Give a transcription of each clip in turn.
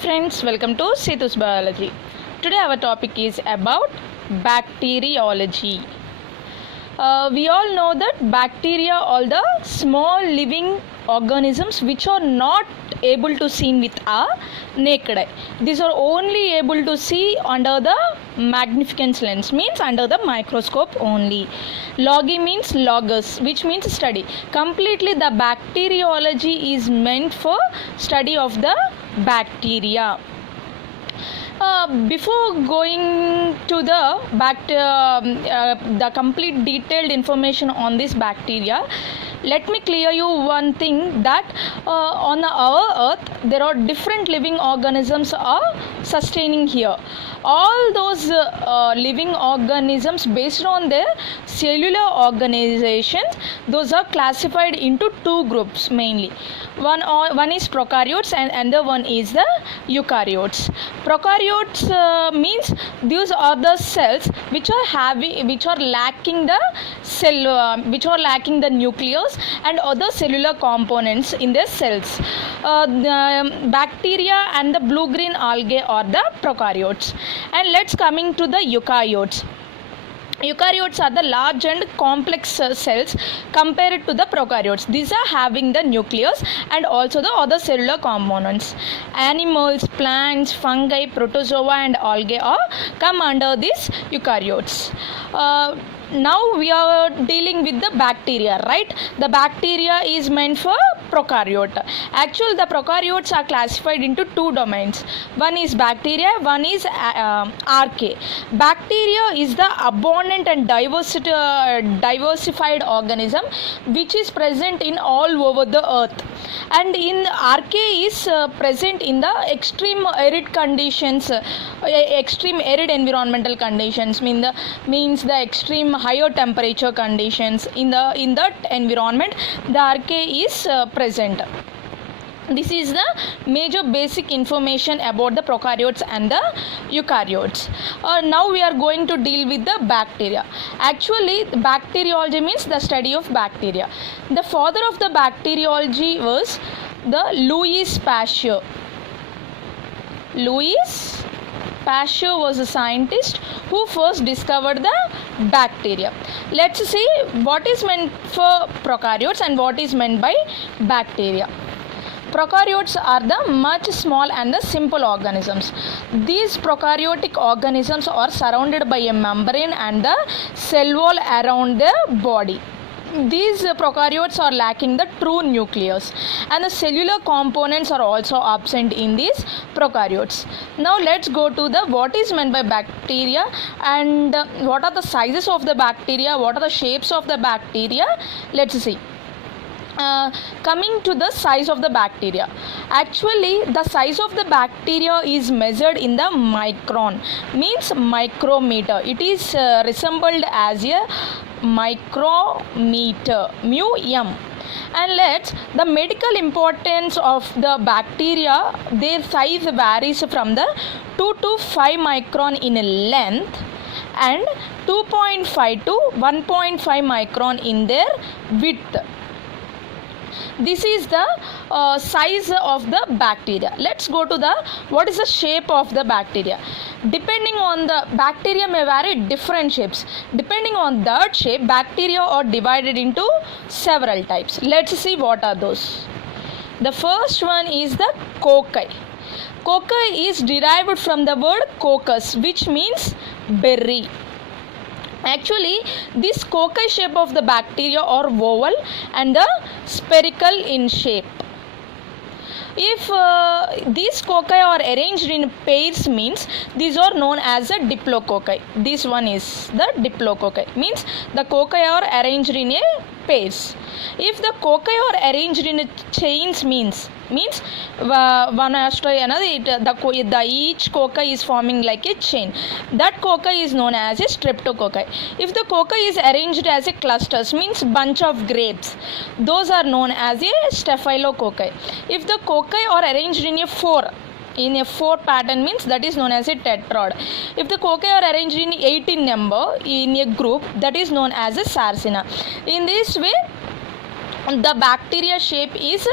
friends, welcome to Setu's Biology. Today our topic is about bacteriology. We all know that bacteria are the small living organisms which are not able to seen with our naked eye. These are only able to see under the magnificence lens, means under the microscope only. Logi means logos, which means study. Completely the bacteriology is meant for study of the bacteria. Before going to the complete detailed information on this bacteria, let me clear you one thing, that on our earth there are different living organisms are sustaining here. All those living organisms, based on their cellular organizations, those are classified into two groups mainly. One is prokaryotes and another one is the eukaryotes. Prokaryotes means these are the cells which are lacking the nucleus and other cellular components in their cells. The bacteria and the blue-green algae are the prokaryotes. And let's coming to the eukaryotes. Eukaryotes are the large and complex cells compared to the prokaryotes. These are having the nucleus and also the other cellular components. Animals, plants, fungi, protozoa and algae are come under these eukaryotes. Now we are dealing with the bacteria, right? The bacteria is meant for prokaryote. Actually, the prokaryotes are classified into two domains. One is bacteria, one is archaea. Bacteria is the abundant and diversified organism which is present in all over the earth. And in archaea is present in the extreme arid conditions, extreme arid environmental conditions, means the extreme higher temperature conditions. In that environment, the archaea is present. This is the major basic information about the prokaryotes and the eukaryotes. Now we are going to deal with the bacteria. Actually, bacteriology means the study of bacteria. The father of the bacteriology was the Louis Pasteur. Louis Pasteur was a scientist who first discovered the bacteria. Let's see what is meant for prokaryotes and what is meant by bacteria. Prokaryotes are the much small and the simple organisms. These prokaryotic organisms are surrounded by a membrane and the cell wall around the body. These prokaryotes are lacking the true nucleus and the cellular components are also absent in these prokaryotes. Now let's go to the what is meant by bacteria and what are the sizes of the bacteria, what are the shapes of the bacteria. Let's see. Coming to the size of the bacteria. Actually, the size of the bacteria is measured in the micron, means micrometer. It is resembled as a micrometer, μm. And the medical importance of the bacteria, their size varies from the 2 to 5 micron in length and 2.5 to 1.5 micron in their width. This is the size of the bacteria. Let's go to the what is the shape of the bacteria. Depending on the bacteria may vary different shapes. Depending on that shape, bacteria are divided into several types. Let's see what are those. The first one is the cocci. Cocci is derived from the word coccus, which means berry. Actually, this cocci shape of the bacteria are oval and spherical in shape. If these cocci are arranged in pairs, means these are known as a diplococci. This one is the diplococci, means the cocci are arranged in a pairs. If the cocci are arranged in chains, means one after another, each cocci is forming like a chain. That cocci is known as a streptococci. If the cocci is arranged as a clusters, means bunch of grapes, those are known as a staphylococci. If the cocci are arranged in a four pattern, means that is known as a tetrad. If the cocci are arranged in 18 number in a group, that is known as a sarcina. In this way, the bacteria shape is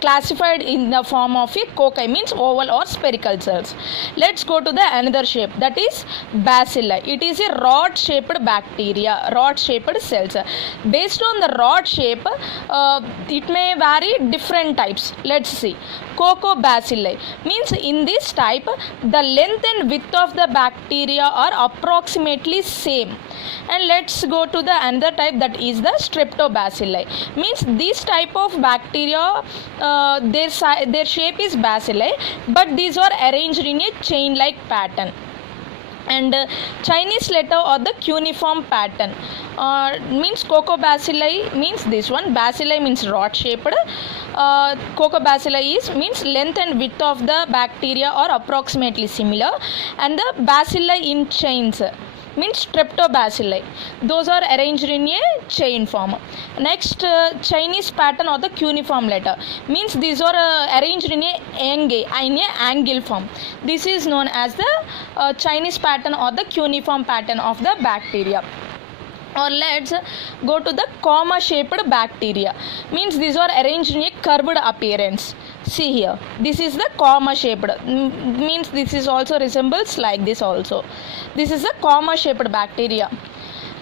classified in the form of a cocci, means oval or spherical cells. Let's go to the another shape, that is bacilli. It is a rod shaped bacteria, rod shaped cells. Based on the rod shape, it may vary different types. Let's see. Cocobacilli means in this type the length and width of the bacteria are approximately same. And let's go to the another type, that is the streptobacilli. Means this type of bacteria, their shape is bacilli, but these are arranged in a chain like pattern. And Chinese letter or the cuneiform pattern, means cocobacilli means this one. Bacilli means rod shaped. Cocobacilli is means length and width of the bacteria are approximately similar, and the bacilli in chains means streptobacilli. Those are arranged in a chain form. Next, Chinese pattern or the cuneiform letter means these are arranged in a angle form. This is known as the Chinese pattern or the cuneiform pattern of the bacteria. Or let's go to the comma shaped bacteria, means these are arranged in a curved appearance. See here, this is the comma shaped, means this is also resembles like this also. This is the comma shaped bacteria.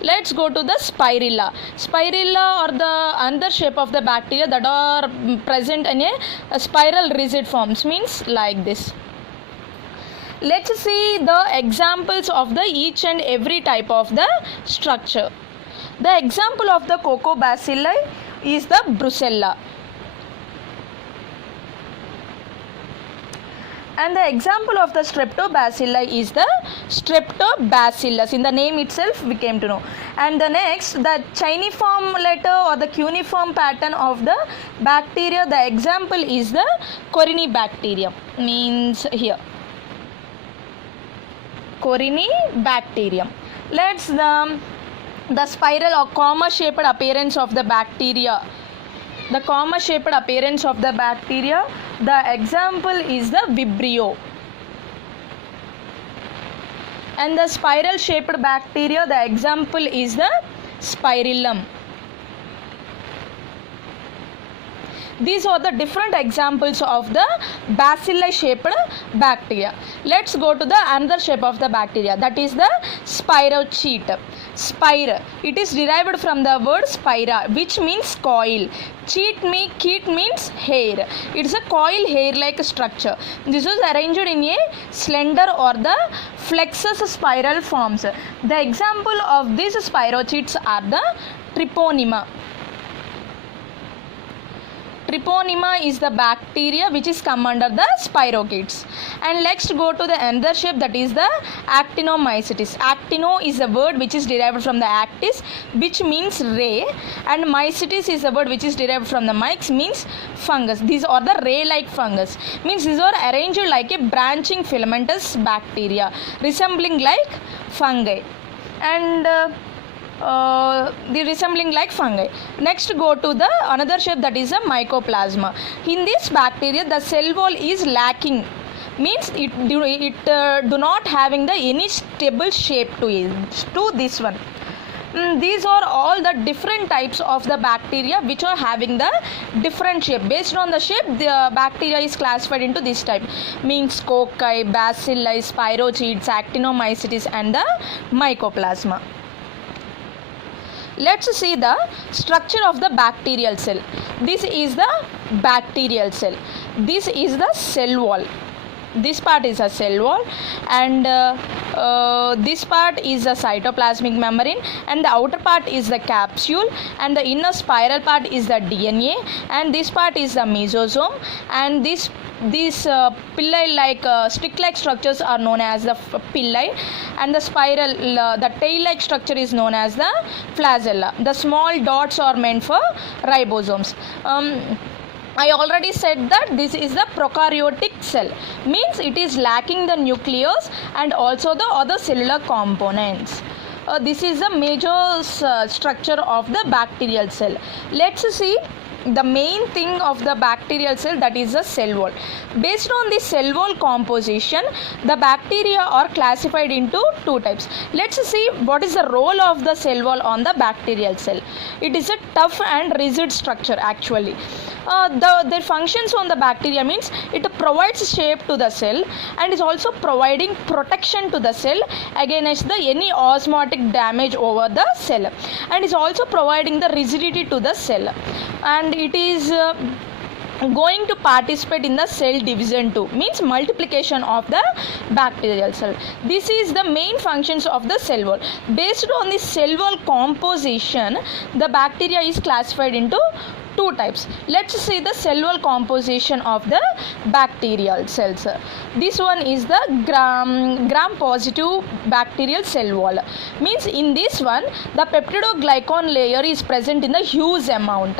Let's go to the spirilla. Spirilla or the another shape of the bacteria that are present in a spiral rigid forms, means like this. Let's see the examples of the each and every type of the structure. The example of the cocobacilli is the brucella. And the example of the streptobacilli is the streptobacillus. In the name itself we came to know. And the next, the cuneiform letter or the cuneiform pattern of the bacteria, the example is the Corynebacterium, means here Corynebacterium. Let's the spiral or comma shaped appearance of the bacteria. The comma shaped appearance of the bacteria, the example is the Vibrio. And the spiral shaped bacteria, the example is the Spirillum. These are the different examples of the bacilli shaped bacteria. Let's go to the another shape of the bacteria, that is the spirochete. Spire, it is derived from the word spira, which means coil. Cheat means hair. It's a coil hair-like structure. This is arranged in a slender or the flexus spiral forms. The example of these spirochetes are the Treponema. Treponema is the bacteria which is come under the spirochetes. And let's go to the another shape, that is the actinomycetes. Actino is a word which is derived from the actis, which means ray, and mycetes is a word which is derived from the myx, means fungus. These are the ray-like fungus, means these are arranged like a branching filamentous bacteria resembling like fungi, and resembling like fungi. Next, go to the another shape, that is a mycoplasma. In this bacteria, the cell wall is lacking, means it do not having the any stable shape to this one. These are all the different types of the bacteria which are having the different shape. Based on the shape, the bacteria is classified into this type, means cocci, bacilli, spirochetes, actinomycetes, and the mycoplasma. Let's see the structure of the bacterial cell. This is the bacterial cell. This is the cell wall. This part is a cell wall, and this part is the cytoplasmic membrane, and the outer part is the capsule, and the inner spiral part is the DNA, and this part is the mesosome, and these pili like stick like structures are known as the pili, and the spiral the tail like structure is known as the flagella. The small dots are meant for ribosomes. I already said that this is the prokaryotic cell, means it is lacking the nucleus and also the other cellular components. This is the major structure of the bacterial cell. Let's see the main thing of the bacterial cell, that is the cell wall. Based on the cell wall composition, the bacteria are classified into two types. Let's see what is the role of the cell wall on the bacterial cell. It is a tough and rigid structure actually. Their functions on the bacteria means it provides shape to the cell and is also providing protection to the cell against any osmotic damage over the cell, and is also providing the rigidity to the cell, and it is going to participate in the cell division too, means multiplication of the bacterial cell. This is the main functions of the cell wall. Based on the cell wall composition, the bacteria is classified into two types. Let's see the cell wall composition of the bacterial cells. This one is the gram positive bacterial cell wall, means in this one the peptidoglycan layer is present in the huge amount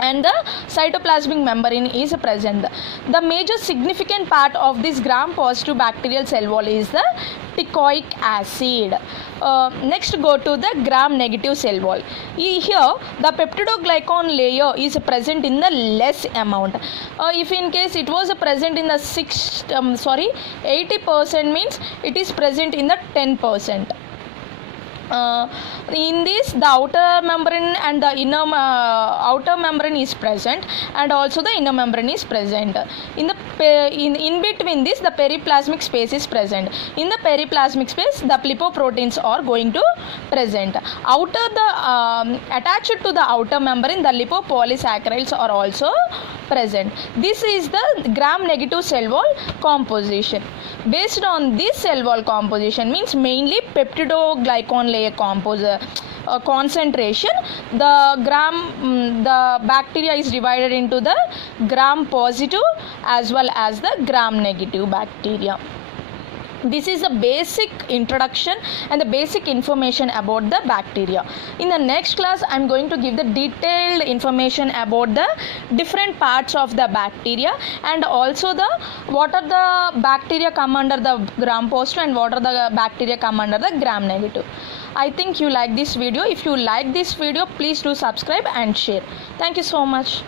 and the cytoplasmic membrane is present. The major significant part of this gram positive bacterial cell wall is the teichoic acid. Next go to the gram negative cell wall. Here the peptidoglycan layer is present in the less amount. If in case it was present in the 80% means it is present in the 10%. In this the outer membrane and the inner outer membrane is present, and also the inner membrane is present. In between this the periplasmic space is present. In the periplasmic space the lipoproteins are going to present. Attached to the outer membrane the lipopolysaccharides are also present. This is the gram negative cell wall composition. Based on this cell wall composition means mainly peptidoglycan layer concentration, the bacteria is divided into the gram positive as well as the gram negative bacteria. This is a basic introduction and the basic information about the bacteria. In the next class I am going to give the detailed information about the different parts of the bacteria, and also what are the bacteria come under the gram positive and what are the bacteria come under the gram negative. I think you like this video. If you like this video, please do subscribe and share. Thank you so much.